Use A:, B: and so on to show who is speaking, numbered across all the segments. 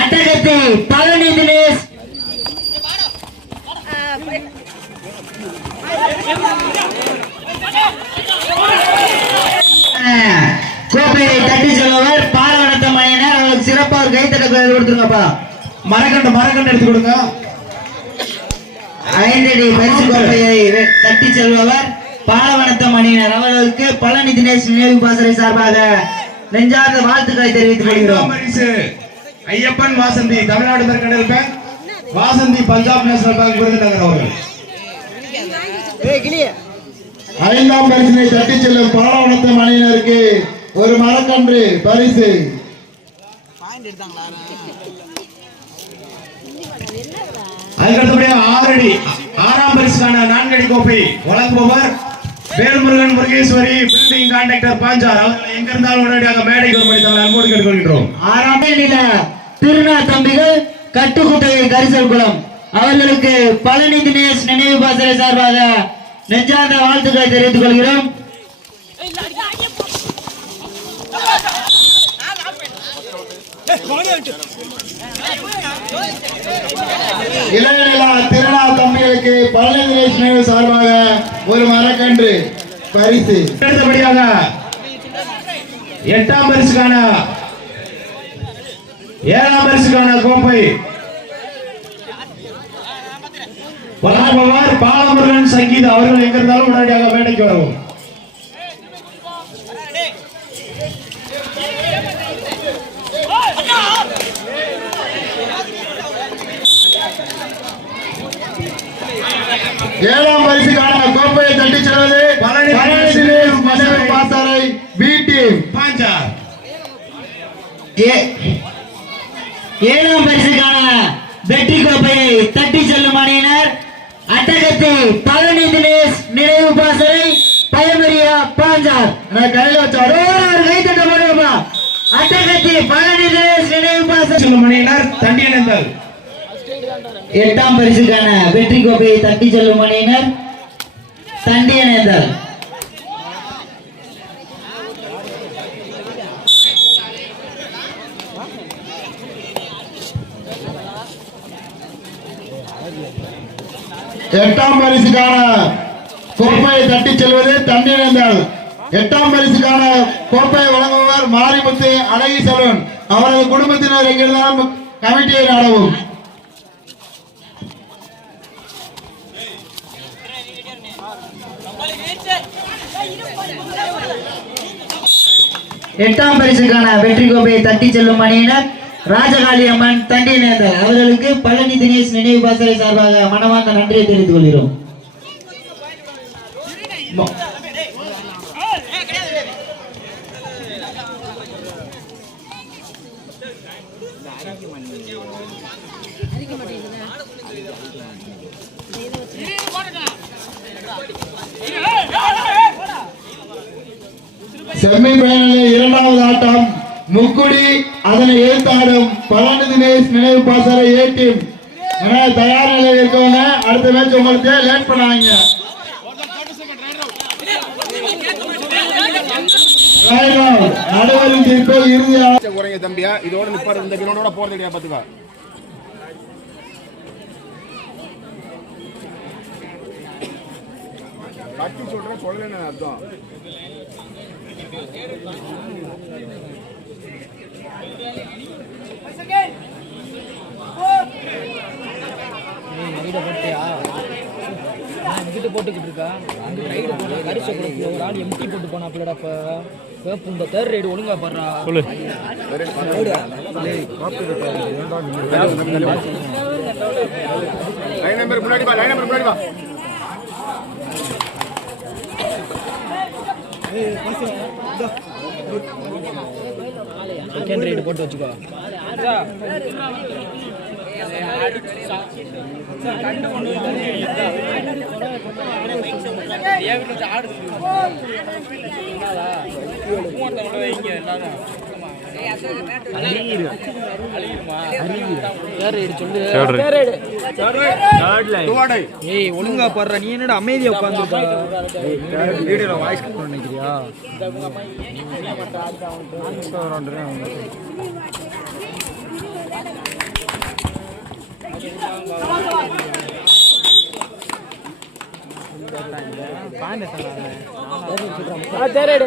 A: அட்டகத்தி பழனி தினேஷ். கோப்பையை தட்டி செல்பவர் பாலவனத்த மணியினர் அவர்களுக்கு சிறப்பாக ஒரு கைத்தட்ட கொடுத்துருங்கப்பா.
B: மரக்கண்டு மரக்கண்டு எடுத்து கொடுங்க.
A: ஐந்தடி பரிசு கோப்பையை தட்டி செல்பவர் பாலவனத்த மணியினர் அவர்களுக்கு பழனி தினேஷ் நினைவு பாசறை சார்பாக நெஞ்சார்ந்த வாழ்த்துக்களை தெரிவித்துக் கொள்கிறோம்.
B: Ayyappan Vasanthi Tamil Nadu Mercantile Bank. Vasanthi Punjab National Bank Virudhunagar அவர்கள்.
C: ஐந்தாம் பரிசினை தட்டி செல்லும் பாலவனத்த மணியினருக்கு ஒரு மரக்கன்று பரிசு.
B: அதுக்கடுத்தபடியாக ஆறடி ஆறாம் பரிசுக்கான நான்கடி கோப்பை வழங்குபவர் வேல்முருகன் முருகேஸ்வரி பில்டிங் கான்ட்ராக்டர் பாஞ்சார் அவர்கள் எங்க இருந்தாலும் உடனடியாக மேடைக்கு வரும்படி தமிழ் அன்போடு கேட்டுக்கொள்கின்றோம்.
A: ஆறாம் நில திருநா தம்பிகள் கட்டுக்குட்டகை கரிசல் குளம். அவர்களுக்கு பழனி தினேஷ் நினைவு பாசறை சார்பாக நெஞ்சார்ந்த வாழ்த்துக்களை தெரிவித்துக் கொள்கிறோம்.
C: இளையநிலா திருநா தம்பிகளுக்கு பழனி தினேஷ் நினைவு சார்பாக ஒரு மரக்கன்று பரிசு.
B: அடுத்தபடியாக எட்டாம் பரிசுக்கான ஏழாம் பரிசுக்கான கோப்பை. வழங்குபவர் பாலமுருகன் சங்கீதா அவர்கள் எங்க இருந்தாலும் உடனடியாக மேடைக்கு வரவும்.
C: ஏழாம் பரிசுக்கான கோப்பையை தட்டி செல்வது பாசறை பி டீம்
B: பாஞ்சார்
A: ஏ- ஏழாம் பரிசுக்கான வெற்றி கோப்பையை தட்டி செல்லும் அணியினர் அட்டகத்தி பழனி தினேஷ் நினைவு பாசறை பயமரியா பாஞ்சார்.
C: கையில வச்சாரு
A: கை தட்ட போடுங்கப்பா. அட்டகத்தி பழனி தினேஷ் நினைவு பாசறை.
B: செல்லும் மணியினர் தண்டியனந்தல்
A: எட்டாம் பரிசுக்கான வெற்றி கோப்பையை தட்டி செல்லும் அணியினர் அணைந்தார்
C: எட்டாம் பரிசுக்கான கோப்பையை தட்டி செல்வது தண்டியனந்தால் எட்டாம் பரிசுக்கான கோப்பையை வழங்குபவர் மாரிமுத்து அழகி செல்வன் அவரது குடும்பத்தினர் எங்கிருந்தாலும் கமிட்டியை நாடவும்?
A: எட்டாம் பரிசுக்கான வெற்றி கோப்பையை தட்டி செல்லும் அணியினர் ராஜகாளி அம்மன் தண்டியனேந்தல் அவர்களுக்கு பழனி தினேஷ் நினைவு பாசறை சார்பாக மனமார்ந்த நன்றியை தெரிவித்துக் கொள்கிறோம்.
C: செம்மி பயனில் இரண்டாவது ஆட்டம். முக்குடி அதனை எதிர்த்தாடும் பழனி தினேஷ் நினைவு பாசறை ஏ டீம் தயார் நிலையில் இருக்கவங்க அடுத்த மேட்ச் உங்களுக்கு லேட் பண்ணாங்க Right நடுவரின் தீர்ப்பு இறுதியாக
D: குறைங்க தம்பியா இதோட நிப்பாடு இந்த கிரௌண்டோட போறது கிடையாது பாத்துக்கோ கட்டி சொல்றேன் சொல்லலன்னு அர்த்தம்.
E: இங்கிட்டு போட்டுக்கிட்டு இருக்கா அங்க ரைடு போனா கரிச குளத்துல ஒரு ஆள் எம்டி போட்டு போனா பிள்ளடா இப்ப வேப்பு இந்த தேர்ட் ரைடு ஒழுங்கா பண்றா சொல்லு.
D: லைன் நம்பர் முன்னாடி வா லைன் நம்பர் முன்னாடி வா.
E: செகண்ட் ரைடு போட்டு வச்சுக்கோ தேர் ஏய் ஒழுங்கா பாடுற நீ என்னடா அமைதியா உட்காந்துருக்க வீடியோல வாய்ஸ் கட் பண்ண நினைக்கிறியா தேரேடு.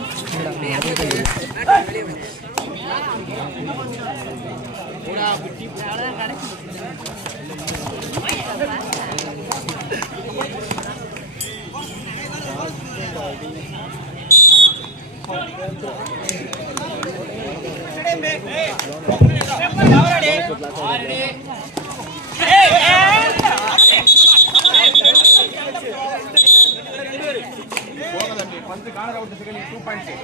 D: கீழே பாரு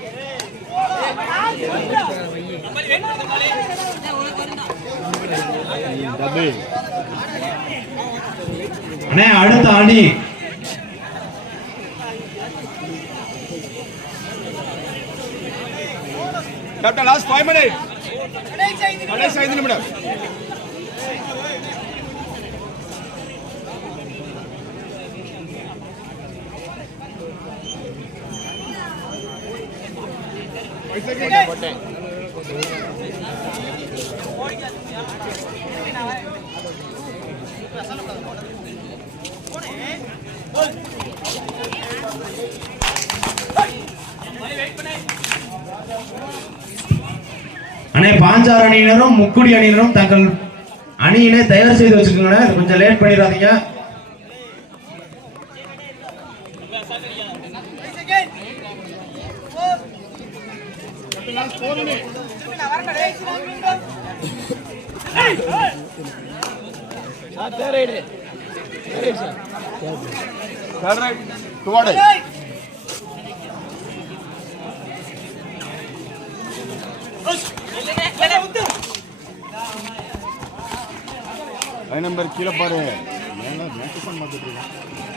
B: அண்ணே அடுத்த அணி.
D: கேப்டன் லாஸ்ட் ஃபைவ் மினிட் கடைசி ஐந்து நிமிடம்.
B: அண்ணே பாஞ்சார் அணியினரும் முக்குடி அணியினரும் தங்கள் அணியினை தயார் செய்து வச்சுக்கோங்க கொஞ்சம் லேட் பண்ணிடாதீங்க.
E: தேரேடு
D: தேர்ட் ரைட் டுவாடை லைன் நம்பர் கீழே பாரு மேல மேக்கப் பார்த்துட்டு இருக்கேன் கேப்டன் லாஸ்ட்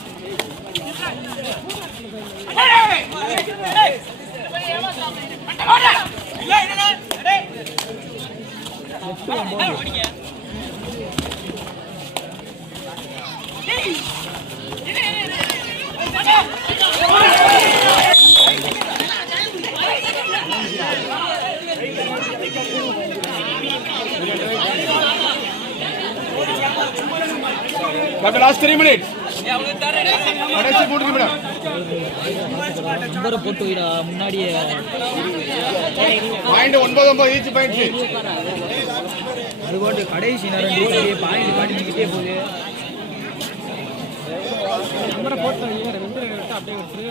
D: மினிட் கடைசி மூன்று நிமிடம்
E: நம்பரை போட்டு வைடா முன்னாடியே.
D: பாயிண்ட் ஒன்பது ஒன்பது ஈச் பாயிண்ட்
E: அது போட்டு கடைசி நேரம் பாயிண்ட் காட்டிக்கிட்டே போகுது. நம்பரை போட்டு அப்படியே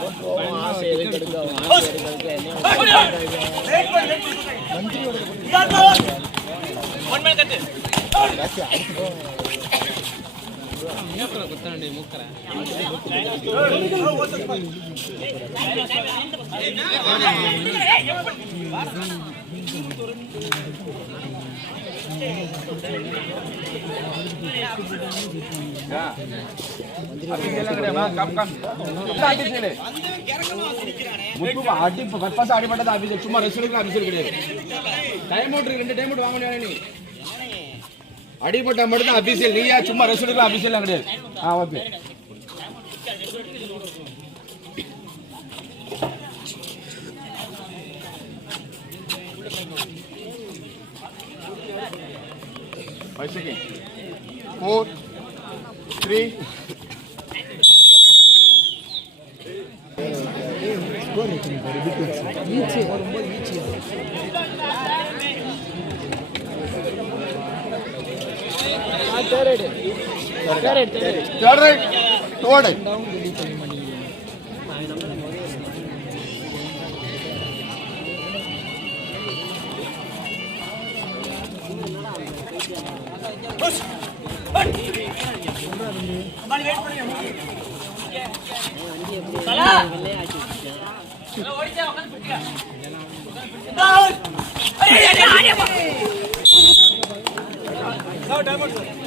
D: ஃபர்ஸ்ட் பாஸ் அடிபட்டது ஆபீஸ் சும்மா ரெஸ்ட் எடுக்கிற ஆபீஸ் கிடையாது. டைம் அவுட் ரெண்டு டைம் அவுட் வாங்க முடியாது நீ அடிபட்டா மட்டும் தான் அபிஷியல் நீயா? சும்மா ரெஸ்ட் எடுக்கிற அபிஷியல் கிடையாது. ஆ okay Five seconds. Four, three, third right, third right.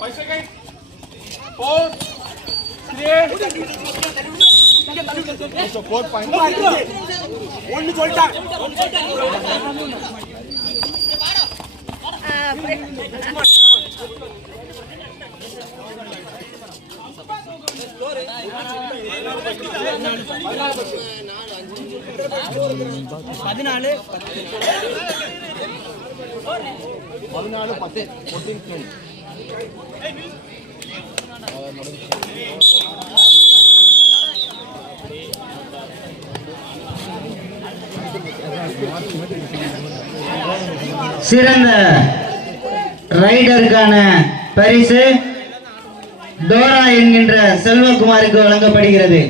D: பைசா கை Four, three. So four point. ஒன்னு சொல்லிட்டான் பதினாலு பத்து ஃபோர்டீன் டென்
A: சிறந்த ரைடருக்கான பரிசு டோரா என்கின்ற செல்வகுமாருக்கு வழங்கப்படுகிறது.